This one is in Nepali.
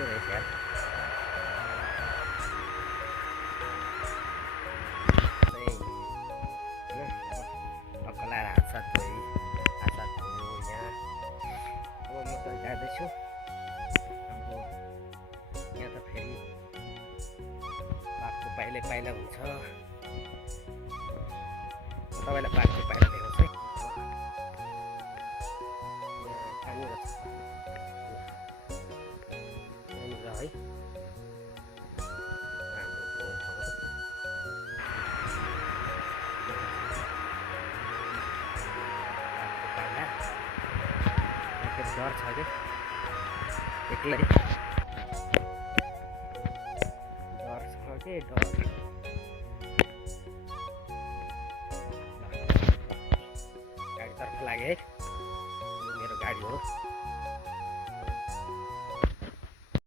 यस्तै रहेछ यार होइन टक्क लाएर हातसात भयो यहाँ अब म त जाँदैछु अब यहाँ त फेरि बाघको पाइला पाइला हुन्छ तपाईँलाई बाघको पाइला देखाउँछ है कहाँनिर छ यहाँनिर है डर छ कि एक्लै डर छ कि डर गाडीतर्फ लाग्यो है यो मेरो गाडी हो